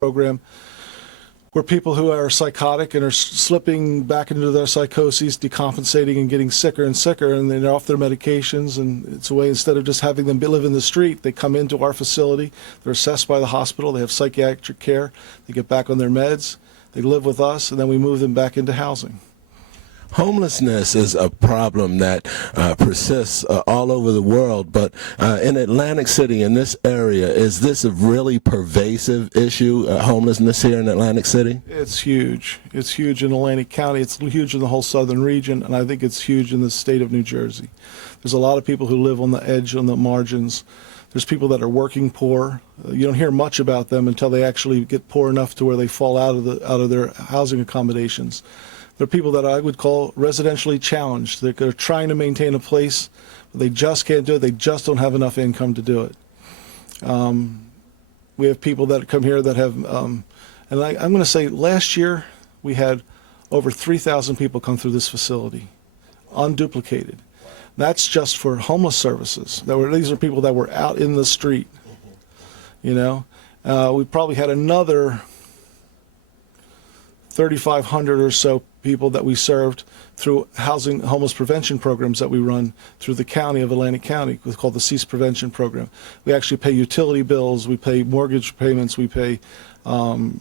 program where people who are psychotic and are slipping back into their psychoses, decompensating and getting sicker and sicker, and they're off their medications, and it's a way, instead of just having them live in the street, they come into our facility, they're assessed by the hospital, they have psychiatric care, they get back on their meds, they live with us, and then we move them back into housing. Homelessness is a problem that persists all over the world, but in Atlantic City, in this area, is this a really pervasive issue, homelessness here in Atlantic City? It's huge. It's huge in Atlantic County. It's huge in the whole southern region, and I think it's huge in the state of New Jersey. There's a lot of people who live on the edge, on the margins. There's people that are working poor. You don't hear much about them until they actually get poor enough to where they fall out of their housing accommodations. There are people that I would call residentially challenged. They're trying to maintain a place, but they just can't do it. They just don't have enough income to do it. We have people that come here that have, and I'm going to say last year we had over 3,000 people come through this facility, unduplicated. That's just for homeless services. These are people that were out in the street. You know, we probably had another 3,500 or so people that we served through housing homeless prevention programs that we run through the county of Atlantic County. It's called the Cease Prevention Program. We actually pay utility bills, we pay mortgage payments, we pay rental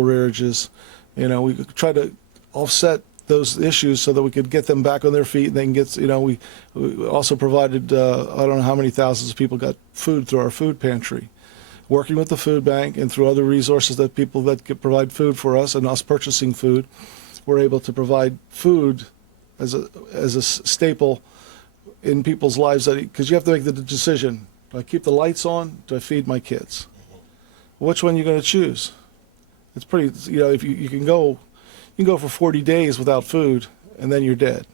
arrearages. You know, we try to offset those issues so that we could get them back on their feet. And they can get, you know, we also provided, I don't know how many thousands of people got food through our food pantry. Working with the food bank and through other resources that people that provide food for us and us purchasing food, we're able to provide food as a staple in people's lives. Because you have to make the decision: do I keep the lights on? Do I feed my kids? Which one are you going to choose? It's pretty. You know, if you can go for 40 days without food, and then you're dead.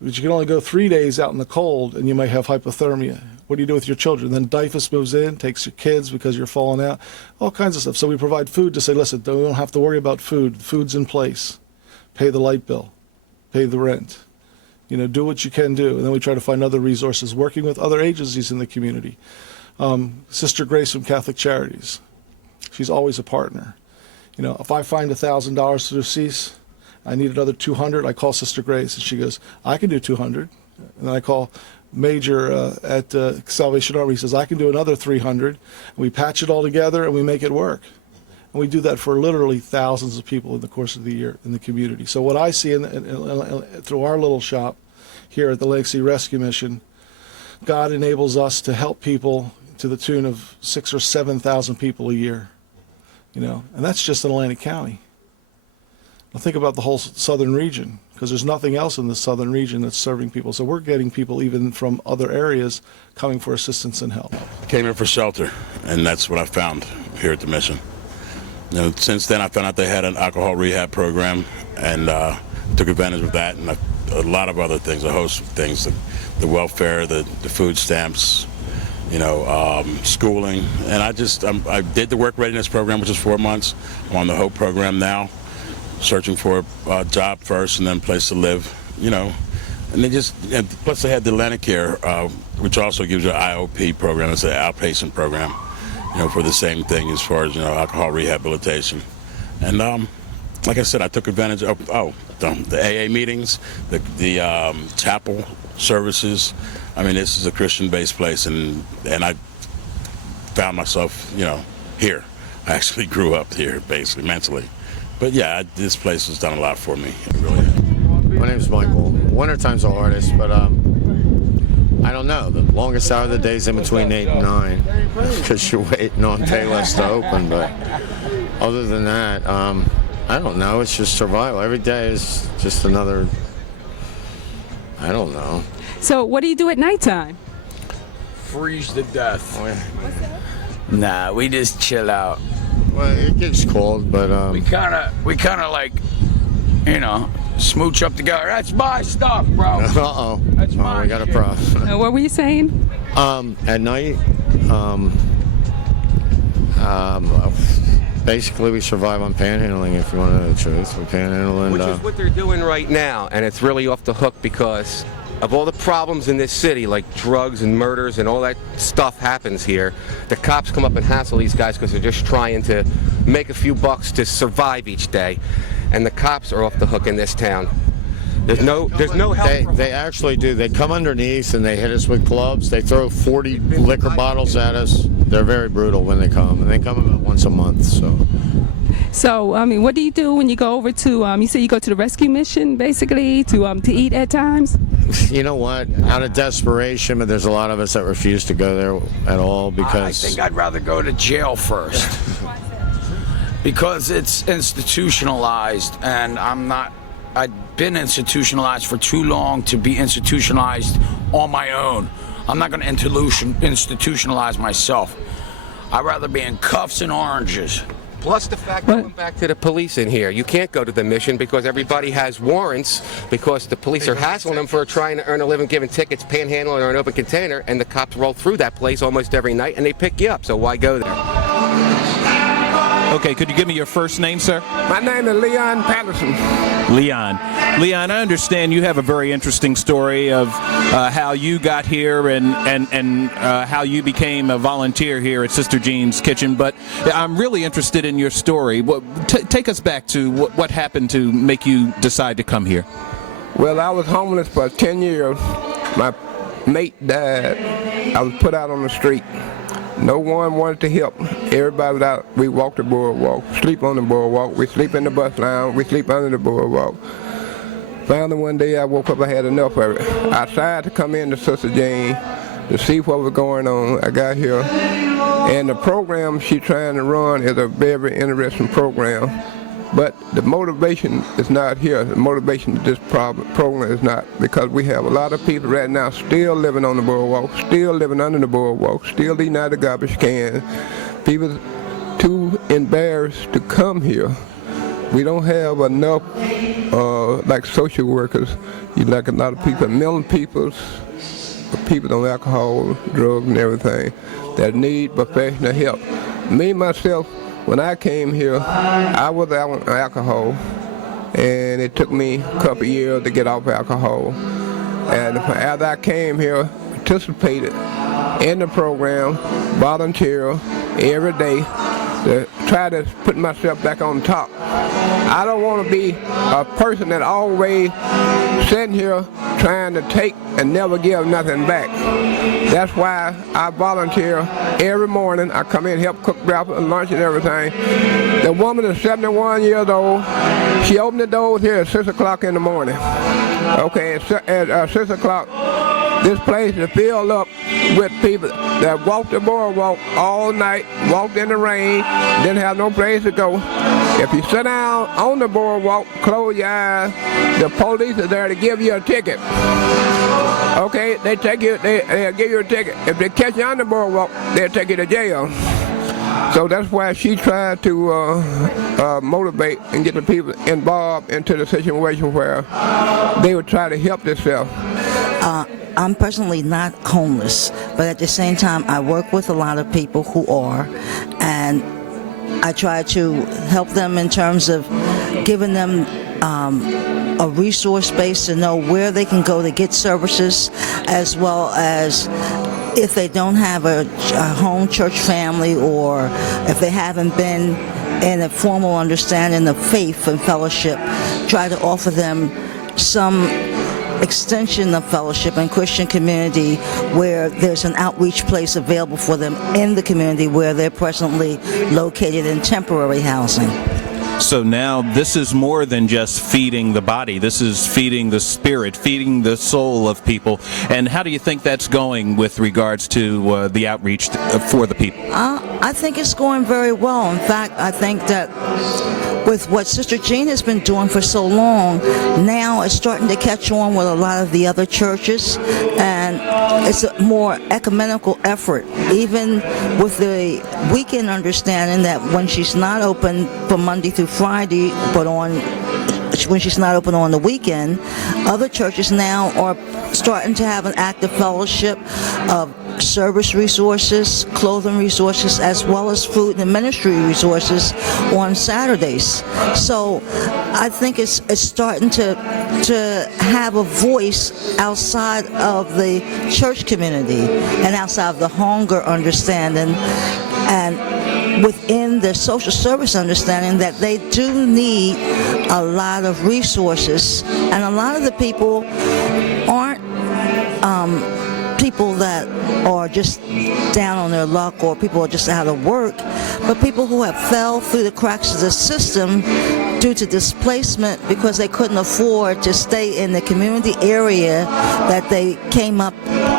But you can only go 3 days out in the cold, and you might have hypothermia. What do you do with your children? Then DYFS moves in, takes your kids because you're falling out, all kinds of stuff. So we provide food to say, listen, we don't have to worry about food. Food's in place. Pay the light bill. Pay the rent. You know, do what you can do. And then we try to find other resources, working with other agencies in the community. Sister Grace from Catholic Charities. She's always a partner. You know, if I find $1,000 through Cease, I need another 200, I call Sister Grace, and she goes, I can do 200. And then I call Major at Salvation Army. He says, I can do another 300. And we patch it all together, and we make it work. And we do that for literally thousands of people in the course of the year in the community. So what I see through our little shop here at the Lake City Rescue Mission, God enables us to help people to the tune of 6,000 or 7,000 people a year. You know, and that's just in Atlantic County. Now think about the whole southern region, because there's nothing else in the southern region that's serving people. So we're getting people even from other areas coming for assistance and help. Came here for shelter, and that's what I found here at the mission. You know, since then I found out they had an alcohol rehab program, and took advantage of that, and a lot of other things, a host of things, the welfare, the food stamps, you know, schooling. And I did the work readiness program, which is 4 months. I'm on the HOPE program now, searching for a job first and then place to live, you know. And plus they had the Atlantic Care, which also gives you an IOP program. It's an outpatient program, you know, for the same thing as far as, you know, alcohol rehabilitation. And like I said, I took advantage of, the AA meetings, the chapel services. I mean, this is a Christian-based place, and I found myself, you know, here. I actually grew up here, basically, mentally. But yeah, this place has done a lot for me. It really has. My name's Michael. Wintertime's the hardest, but I don't know. The longest hour of the day is in between 8 and 9 because you're waiting on Payless to open. But other than that, I don't know. It's just survival. Every day is just another, I don't know. So what do you do at nighttime? Freeze to death. Oh, yeah. Nah, we just chill out. Well, it gets cold, but we kind of like, you know, smooch up together. That's my stuff, bro. Uh-oh. That's my we got a shit. problem. What were you saying? At night, basically we survive on panhandling, if you want to know the truth. We're panhandling. Which is what they're doing right now, and it's really off the hook because of all the problems in this city, like drugs and murders and all that stuff happens here, the cops come up and hassle these guys because they're just trying to make a few bucks to survive each day. And the cops are off the hook in this town. There's no help. They actually do. They come underneath and they hit us with clubs. They throw 40 liquor bottles at us. They're very brutal when they come, and they come about once a month. So, I mean, what do you do when you go over to, you say you go to the rescue mission, basically, to eat at times? You know what? Out of desperation, but there's a lot of us that refuse to go there at all because... I think I'd rather go to jail first. Because it's institutionalized, and I've been institutionalized for too long to be institutionalized on my own. I'm not going to institutionalize myself. I'd rather be in cuffs and oranges. Plus the fact going back to the police in here. You can't go to the mission because everybody has warrants because the police are hassling them for trying to earn a living, giving tickets, panhandling or an open container, and the cops roll through that place almost every night and they pick you up. So why go there? Okay, could you give me your first name, sir? My name is Leon Patterson. Leon, I understand you have a very interesting story of how you got here and how you became a volunteer here at Sister Jean's Kitchen, but I'm really interested in your story. Take us back to what happened to make you decide to come here. Well, I was homeless for 10 years. My mate died. I was put out on the street. No one wanted to help. Everybody was out. We walked the boardwalk, sleep on the boardwalk. We sleep in the bus lounge. We sleep under the boardwalk. Finally, one day I woke up. I had enough of it. I tried to come in to Sister Jane to see what was going on. I got here, and the program she's trying to run is a very interesting program. But the motivation is not here. The motivation of this program is not, because we have a lot of people right now still living on the boardwalk, still living under the boardwalk, still eating out of garbage cans. People too embarrassed to come here. We don't have enough like social workers. You like a lot of people, mental people on alcohol, drugs, and everything that need professional help. Me myself. When I came here, I was on alcohol, and it took me a couple years to get off alcohol. And after I came here, participated in the program, volunteer every day to try to put myself back on top. I don't want to be a person that always sitting here trying to take and never give nothing back. That's why I volunteer every morning. I come in, help cook breakfast and lunch and everything. The woman is 71 years old. She opened the doors here at 6 o'clock in the morning. Okay, at 6 o'clock, this place is filled up with people that walked the boardwalk all night, walked in the rain, didn't have no place to go. If you sit down on the boardwalk, close your eyes, the police are there to give you a ticket. Okay, they'll give you a ticket. If they catch you on the boardwalk, they'll take you to jail. So that's why she tried to motivate and get the people involved into the situation where they would try to help themselves. I'm personally not homeless, but at the same time, I work with a lot of people who are, and I try to help them in terms of giving them a resource base to know where they can go to get services, as well as if they don't have a home church family, or if they haven't been in a formal understanding of faith and fellowship, try to offer them some extension of fellowship and Christian community where there's an outreach place available for them in the community where they're presently located in temporary housing. So now this is more than just feeding the body. This is feeding the spirit, feeding the soul of people. And how do you think that's going with regards to the outreach for the people? I think it's going very well. In fact, I think that with what Sister Jean has been doing for so long, now it's starting to catch on with a lot of the other churches, and it's a more ecumenical effort, even with the weekend understanding that when she's not open from Monday through Friday, but on when she's not open on the weekend. Other churches now are starting to have an active fellowship of service resources, clothing resources, as well as food and ministry resources on Saturdays. So I think it's starting to have a voice outside of the church community and outside of the hunger understanding and within the social service understanding that they do need a lot of resources, and a lot of the people aren't people that are just down on their luck or people who are just out of work, but people who have fell through the cracks of the system due to displacement because they couldn't afford to stay in the community area that they came up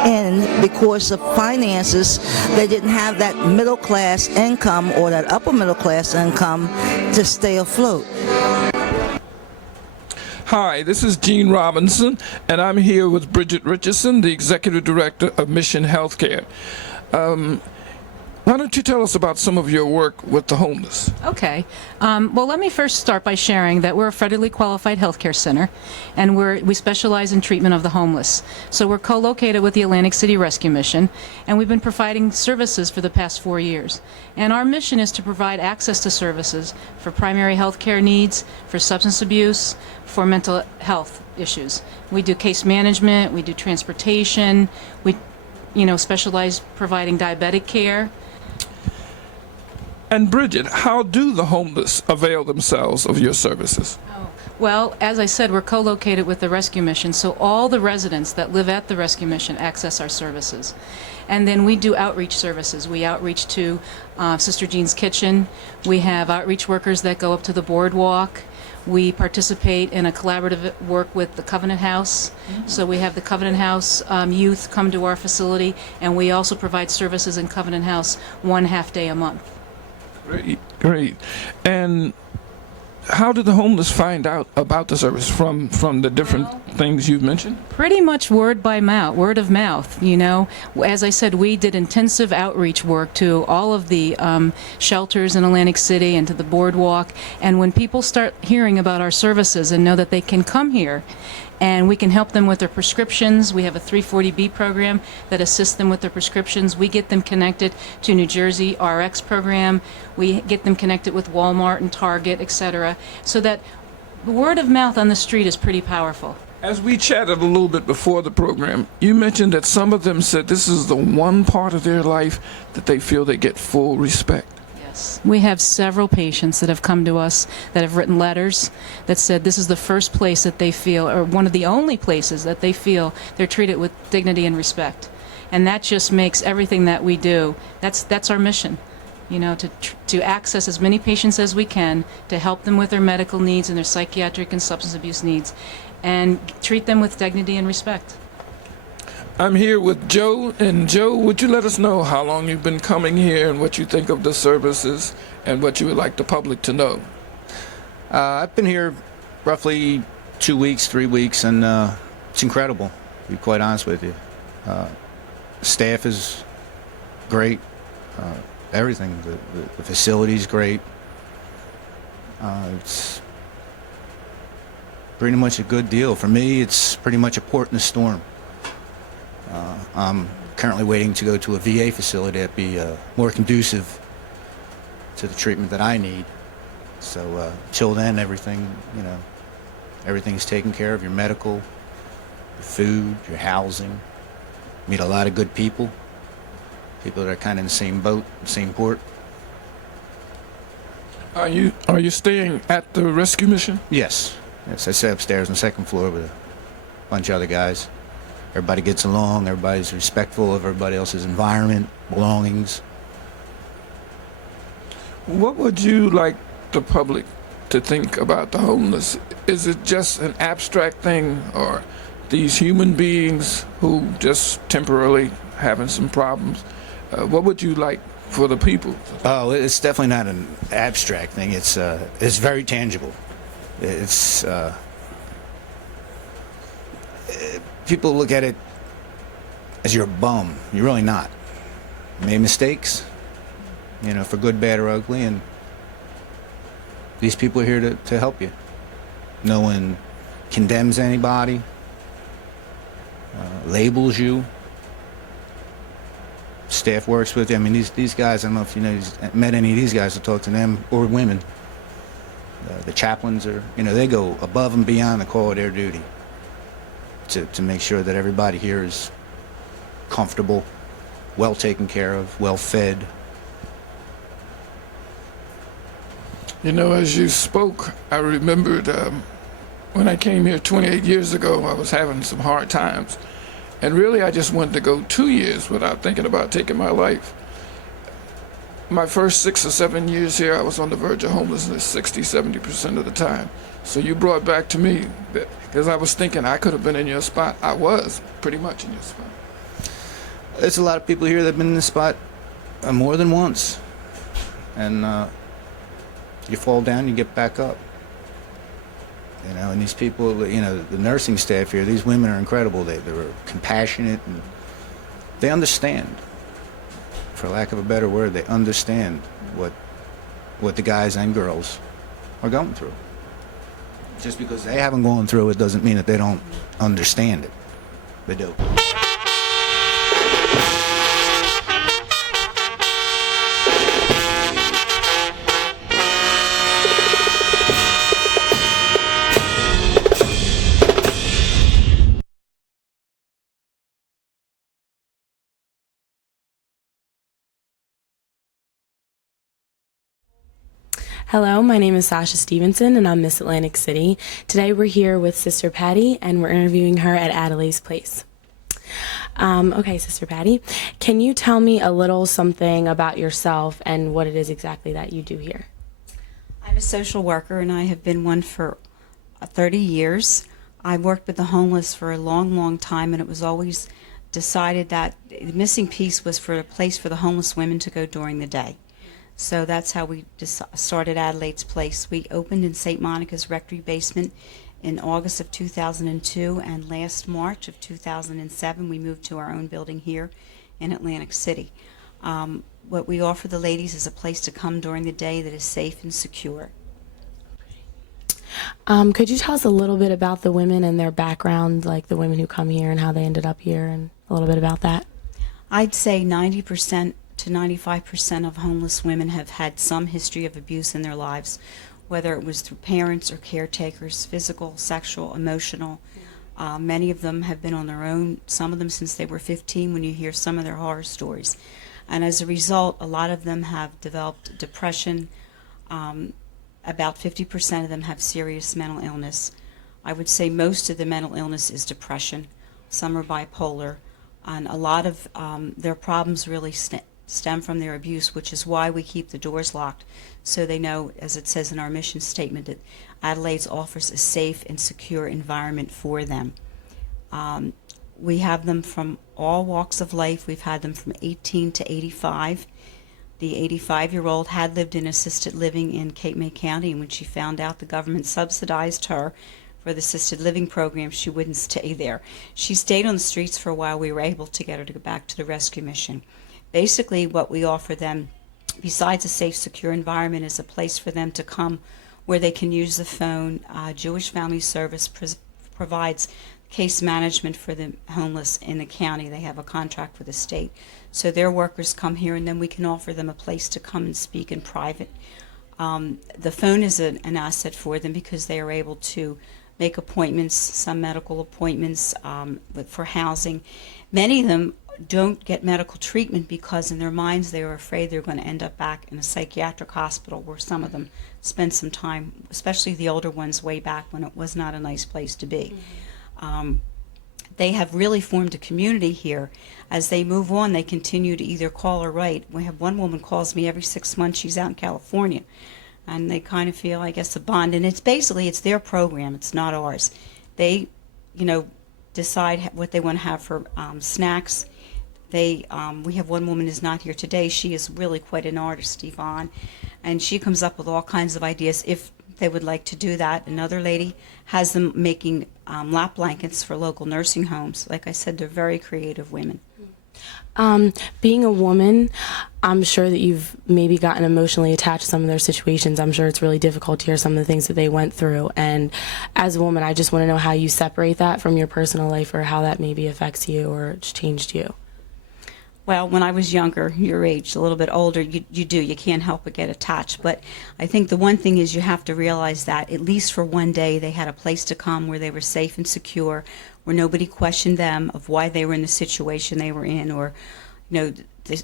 in because of finances. They didn't have that middle class income or that upper middle class income to stay afloat. Hi, this is Gene Robinson, and I'm here with Bridget Richardson, the Executive Director of Mission Healthcare. Why don't you tell us about some of your work with the homeless? Okay. Well, let me first start by sharing that we're a federally qualified healthcare center, and we specialize in treatment of the homeless. So we're co-located with the Atlantic City Rescue Mission, and we've been providing services for the past 4 years. And our mission is to provide access to services for primary healthcare needs, for substance abuse, for mental health issues. We do case management, we do transportation, we specialize providing diabetic care. And Bridget, how do the homeless avail themselves of your services? Well, as I said, we're co-located with the Rescue Mission, so all the residents that live at the Rescue Mission access our services. And then we do outreach services. We outreach to Sister Jean's Kitchen. We have outreach workers that go up to the boardwalk. We participate in a collaborative work with the Covenant House. So we have the Covenant House youth come to our facility, and we also provide services in Covenant House 1 half day a month. Great, great. And how did the homeless find out about the service from the different things you've mentioned? Pretty much word of mouth, As I said, we did intensive outreach work to all of the shelters in Atlantic City and to the boardwalk. And when people start hearing about our services and know that they can come here and we can help them with their prescriptions. We have a 340B program that assists them with their prescriptions. We get them connected to New Jersey RX program. We get them connected with Walmart and Target, etc. So that word of mouth on the street is pretty powerful. As we chatted a little bit before the program, you mentioned that some of them said this is the one part of their life that they feel they get full respect. We have several patients that have come to us that have written letters that said this is the first place that they feel, or one of the only places that they feel they're treated with dignity and respect. And that just makes everything that we do, that's our mission, to access as many patients as we can, to help them with their medical needs and their psychiatric and substance abuse needs, and treat them with dignity and respect. I'm here with Joe, and Joe, would you let us know how long you've been coming here and what you think of the services and what you would like the public to know? I've been here roughly 2 weeks, 3 weeks, and it's incredible, to be quite honest with you. Staff is great, everything, the facility's great. It's pretty much a good deal. For me, it's pretty much a port in a storm. I'm currently waiting to go to a VA facility that'd be more conducive to the treatment that I need. So till then, everything's taken care of. Your medical, your food, your housing. Meet a lot of good people that are kind of in the same boat, same port. Are you staying at the rescue mission? Yes. I stay upstairs on the second floor with a bunch of other guys. Everybody gets along, everybody's respectful of everybody else's environment, belongings. What would you like the public to think about the homeless? Is it just an abstract thing, or these human beings who just temporarily having some problems? What would you like for the people? Oh, it's definitely not an abstract thing. It's very tangible. It's people look at it as you're a bum. You're really not. You made mistakes, for good, bad, or ugly, and these people are here to help you. No one condemns anybody, labels you. Staff works with you. I mean, these guys, I don't know if you know, met any of these guys to talk to them, or women. The chaplains are, they go above and beyond the call of their duty to make sure that everybody here is comfortable, well taken care of, well fed. As you spoke, I remembered when I came here 28 years ago, I was having some hard times. And really, I just wanted to go 2 years without thinking about taking my life. My first 6 or 7 years here, I was on the verge of homelessness 60–70% of the time. So you brought back to me that, because I was thinking I could have been in your spot. I was pretty much in your spot. There's a lot of people here that have been in this spot more than once. And you fall down, you get back up. And these people, the nursing staff here, these women are incredible. They're compassionate, and they understand. For lack of a better word, they understand what the guys and girls are going through. Just because they haven't gone through it doesn't mean that they don't understand it. They do. Hello, my name is Sasha Stevenson and I'm Miss Atlantic City. Today we're here with Sister Patty and we're interviewing her at Adelaide's Place. Okay, Sister Patty, can you tell me a little something about yourself and what it is exactly that you do here? I'm a social worker and I have been one for 30 years. I worked with the homeless for a long, long time, and it was always decided that the missing piece was for a place for the homeless women to go during the day. So that's how we started Adelaide's Place. We opened in St. Monica's Rectory basement in August of 2002, and last March of 2007 we moved to our own building here in Atlantic City. What we offer the ladies is a place to come during the day that is safe and secure. Could you tell us a little bit about the women and their background, like the women who come here and how they ended up here, and a little bit about that? I'd say 90% to 95% of homeless women have had some history of abuse in their lives, whether it was through parents or caretakers, physical, sexual, emotional. Many of them have been on their own, some of them since they were 15, when you hear some of their horror stories. And as a result, a lot of them have developed depression. About 50% of them have serious mental illness. I would say most of the mental illness is depression. Some are bipolar. And a lot of their problems really stem from their abuse, which is why we keep the doors locked, so they know, as it says in our mission statement, that Adelaide's offers a safe and secure environment for them. We have them from all walks of life. We've had them from 18 to 85. The 85-year-old had lived in assisted living in Cape May County, and when she found out the government subsidized her for the assisted living program, she wouldn't stay there. She stayed on the streets for a while. We were able to get her to go back to the rescue mission. Basically, what we offer them, besides a safe, secure environment, is a place for them to come where they can use the phone. Jewish Family Service provides case management for the homeless in the county. They have a contract with the state. So their workers come here, and then we can offer them a place to come and speak in private. The phone is an asset for them because they are able to make appointments, some medical appointments for housing. Many of them don't get medical treatment because in their minds they are afraid they're going to end up back in a psychiatric hospital, where some of them spend some time, especially the older ones way back when it was not a nice place to be. They have really formed a community here. As they move on, they continue to either call or write. We have one woman calls me every 6 months. She's out in California, and they kind of feel, I guess, a bond. And it's basically, it's their program. It's not ours. They, decide what they want to have for snacks. We have one woman who's not here today. She is really quite an artist, Yvonne, and she comes up with all kinds of ideas if they would like to do that. Another lady has them making lap blankets for local nursing homes. Like I said, they're very creative women. Being a woman, I'm sure that you've maybe gotten emotionally attached to some of their situations. I'm sure it's really difficult to hear some of the things that they went through. And as a woman, I just want to know how you separate that from your personal life, or how that maybe affects you or it's changed you. Well, when I was younger, your age, a little bit older, you can't help but get attached. But I think the one thing is you have to realize that at least for one day they had a place to come where they were safe and secure, where nobody questioned them of why they were in the situation they were in, or, you know,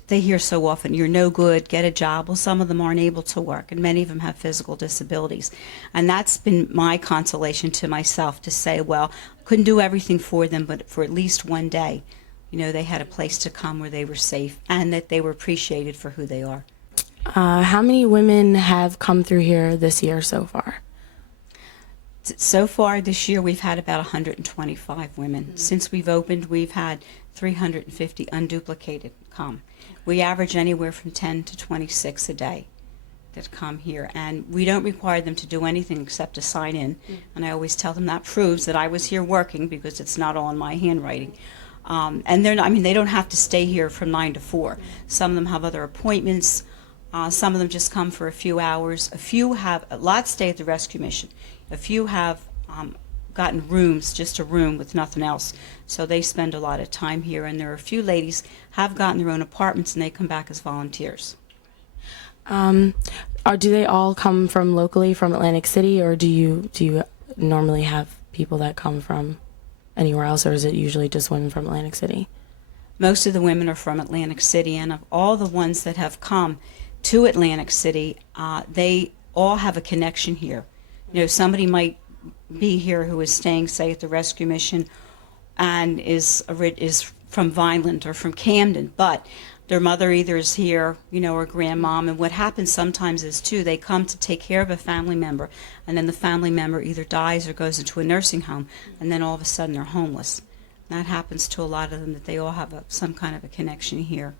they hear so often, you're no good, get a job. Well, some of them aren't able to work, and many of them have physical disabilities. And that's been my consolation to myself, to say, well, I couldn't do everything for them, but for at least one day, you know, they had a place to come where they were safe and that they were appreciated for who they are. How many women have come through here this year so far? So far this year, we've had about 125 women. Since we've opened, we've had 350 unduplicated come. We average anywhere from 10 to 26 a day that come here, and we don't require them to do anything except to sign in. And I always tell them that proves that I was here working, because it's not all in my handwriting. And they're not, I mean, they don't have to stay here from 9 to 4. Some of them have other appointments. Some of them just come for a few hours. A lot stay at the rescue mission. A few have gotten rooms, just a room with nothing else. So they spend a lot of time here. And there are a few ladies have gotten their own apartments, and they come back as volunteers. Do they all come from locally, from Atlantic City, or do you normally have people that come from anywhere else, or is it usually just women from Atlantic City? Most of the women are from Atlantic City, and of all the ones that have come to Atlantic City, they all have a connection here. You know, somebody might be here who is staying, say, at the rescue mission, and is from Vineland or from Camden, but their mother either is here, you know, or grandmom. And what happens sometimes is, too, they come to take care of a family member, and then the family member either dies or goes into a nursing home, and then all of a sudden they're homeless. And that happens to a lot of them, that they all have some kind of a connection here.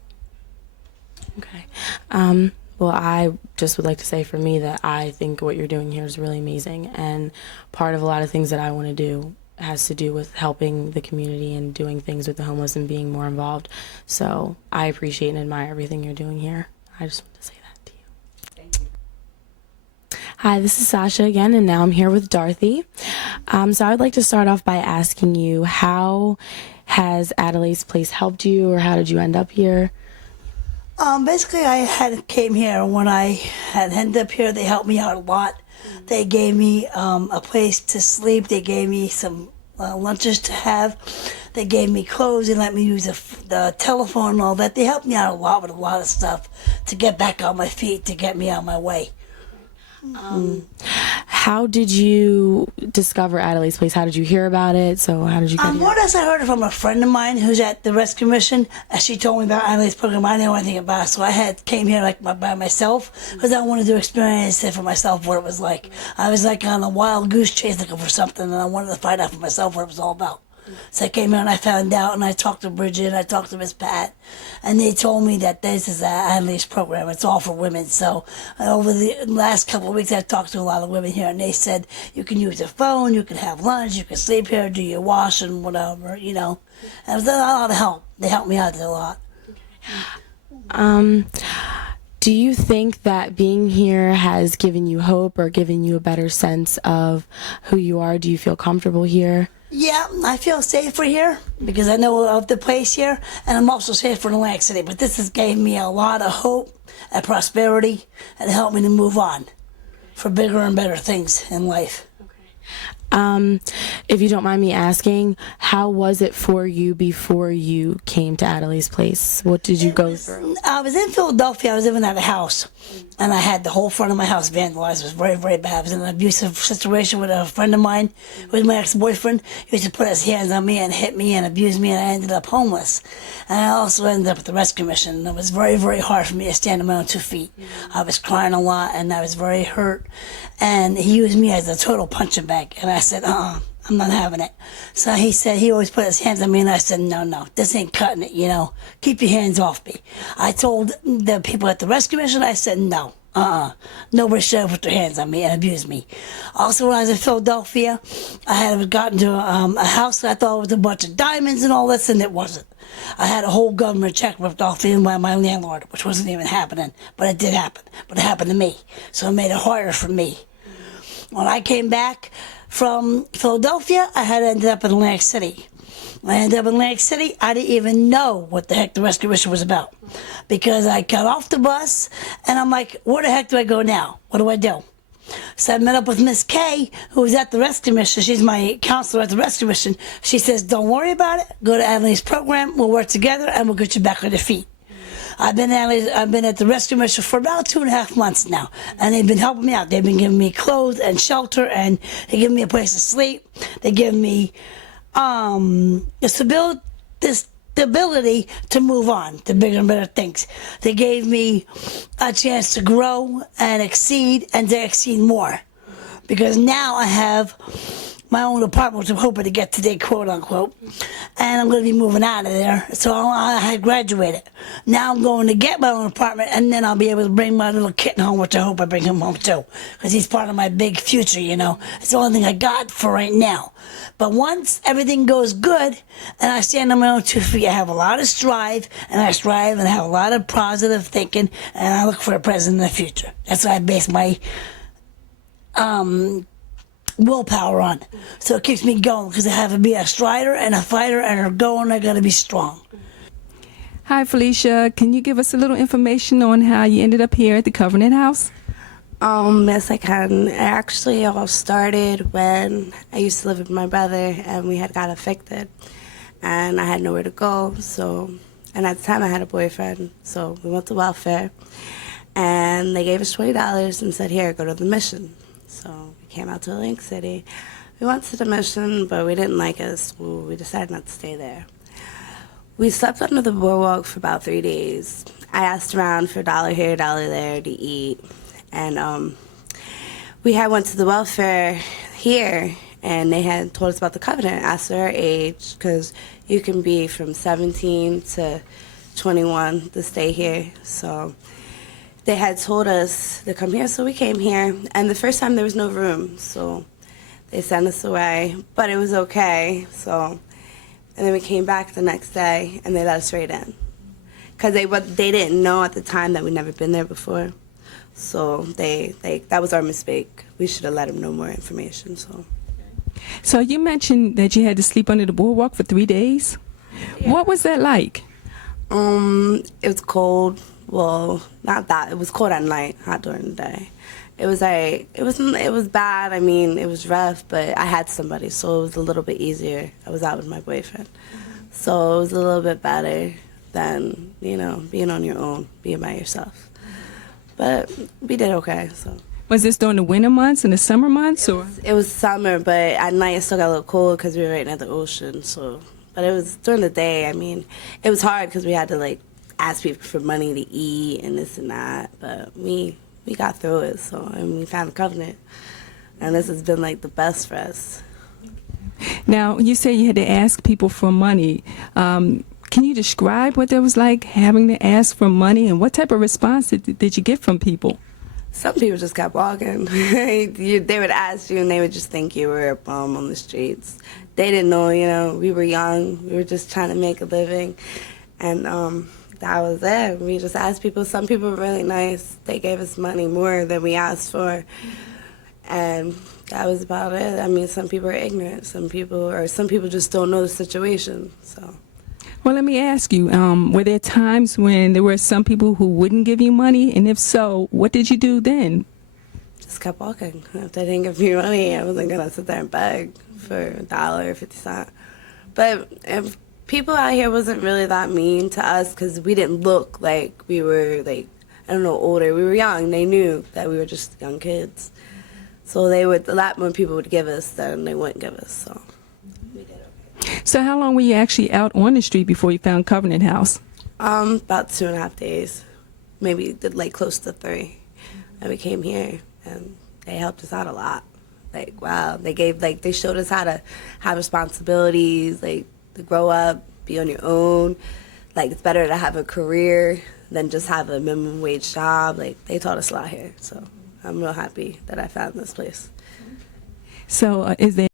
Okay. Well, I just would like to say for me that I think what you're doing here is really amazing, and part of a lot of things that I want to do has to do with helping the community and doing things with the homeless and being more involved. So I appreciate and admire everything you're doing here. I just want to say that to you. Thank you. Hi, this is Sasha again, and now I'm here with Dorothy. So I would like to start off by asking you, how has Adelaide's Place helped you, or how did you end up here? Basically, I came here when I had ended up here. They helped me out a lot. They gave me a place to sleep. They gave me some lunches to have. They gave me clothes and let me use the telephone and all that. They helped me out a lot with a lot of stuff to get back on my feet, to get me on my way. How did you discover Adelaide's Place? How did you hear about it? So how did you get here? More or less, I heard it from a friend of mine who's at the rescue mission. And she told me about Adelaide's program. I didn't know anything about it, so I came here like by myself, because I wanted to experience it for myself, what it was like. I was like on a wild goose chase looking for something, and I wanted to find out for myself what it was all about. So I came here and I found out, and I talked to Bridget, and I talked to Miss Pat, and they told me that this is Adelaide's program. It's all for women. So over the last couple of weeks, I've talked to a lot of women here, and they said you can use your phone, you can have lunch, you can sleep here, do your wash and whatever, you know. And it was a lot of help. They helped me out a lot. Do you think that being here has given you hope or given you a better sense of who you are? Do you feel comfortable here? Yeah, I feel safer here because I know of the place here, and I'm also safer in Atlantic City. But this has gave me a lot of hope and prosperity, and helped me to move on for bigger and better things in life. If you don't mind me asking, how was it for you before you came to Adelaide's Place? What did you go through? I was in Philadelphia. I was living at a house, and I had the whole front of my house vandalized. It was very, very bad. I was in an abusive situation with a friend of mine, who was my ex-boyfriend. He used to put his hands on me and hit me and abuse me, and I ended up homeless. And I also ended up at the rescue mission. And it was very, very hard for me to stand on my own 2 feet. I was crying a lot, and I was very hurt. And he used me as a total punching bag. And I said, I'm not having it. So he said, he always put his hands on me, and I said, no, this ain't cutting it, you know. Keep your hands off me. I told the people at the rescue mission, I said, no, Nobody should have put their hands on me and abused me. Also, when I was in Philadelphia, I had gotten to a house that I thought was a bunch of diamonds and all this, and it wasn't. I had a whole government check ripped off me by my landlord, which wasn't even happening, but it did happen. But it happened to me, so it made it harder for me. When I came back from Philadelphia, I had ended up in Atlantic City. When I ended up in Atlantic City, I didn't even know what the heck the rescue mission was about. Because I got off the bus, and I'm like, where the heck do I go now? What do I do? So I met up with Miss Kay, who was at the rescue mission. She's my counselor at the rescue mission. She says, don't worry about it. Go to Adelaide's program. We'll work together, and we'll get you back on your feet. I've been at the rescue mission for about 2.5 months now, and they've been helping me out. They've been giving me clothes and shelter, and they give me a place to sleep. They give me the ability to move on to bigger and better things. They gave me a chance to grow and exceed, and to exceed more, because now I have my own apartment, which I'm hoping to get today, quote unquote, and I'm going to be moving out of there. So I had graduated. Now I'm going to get my own apartment, and then I'll be able to bring my little kitten home, which I hope I bring him home too, because he's part of my big future, you know. It's the only thing I got for right now. But once everything goes good and I stand on my own 2 feet, I have a lot of strive, and I have a lot of positive thinking, and I look for a president in the future. That's what I base my willpower on. So it keeps me going, because I have to be a strider and a fighter, and a going, I got to be strong. Hi, Felicia. Can you give us a little information on how you ended up here at the Covenant House? Yes, I can. It actually all started when I used to live with my brother, and we had got evicted, and I had nowhere to go. And at the time I had a boyfriend, so we went to welfare, and they gave us $20 and said, here, go to the mission. So we came out to Atlantic City. We went to the mission, but we didn't like it, so we decided not to stay there. We slept under the boardwalk for about 3 days. I asked around for a $1 here, $1 there to eat. And we had went to the welfare here, and they had told us about the Covenant, asked our age, because you can be from 17 to 21 to stay here. So they had told us to come here, so we came here. And the first time there was no room, so they sent us away, but it was okay. So, and then we came back the next day, and they let us right in, because they didn't know at the time that we'd never been there before. So that was our mistake. We should have let them know more information. So you mentioned that you had to sleep under the boardwalk for 3 days. Yeah. What was that like? It was cold. Well, not that. It was cold at night, hot during the day. It was bad. I mean, it was rough, but I had somebody, so it was a little bit easier. I was out with my boyfriend, so it was a little bit better than, being on your own, being by yourself. But we did okay. So. Was this during the winter months and the summer months, or? It was summer, but at night it still got a little cold because we were right near the ocean. So, but it was during the day. I mean, it was hard because we had to ask people for money to eat and this and that. But we got through it. So, and we found the Covenant, and this has been the best for us. Now, you say you had to ask people for money. Can you describe what that was like, having to ask for money, and what type of response did you get from people? Some people just kept walking. They would ask you, and they would just think you were a bum on the streets. They didn't know, we were young. We were just trying to make a living, and that was it. We just asked people. Some people were really nice. They gave us money more than we asked for, and that was about it. I mean, some people are ignorant. Some people just don't know the situation, so. Well, let me ask you, were there times when there were some people who wouldn't give you money? And if so, what did you do then? Just kept walking. If they didn't give me money, I wasn't going to sit there and beg for $1 or 50 cents. But if people out here wasn't really that mean to us, because we didn't look like we were, older. We were young. They knew that we were just young kids. So a lot more people would give us than they wouldn't give us, so. So how long were you actually out on the street before you found Covenant House? About 2.5 days, maybe close to 3. And we came here, and they helped us out a lot. Wow, they showed us how to have responsibilities, to grow up, be on your own. It's better to have a career than just have a minimum wage job. Like, they taught us a lot here. So I'm real happy that I found this place. So is there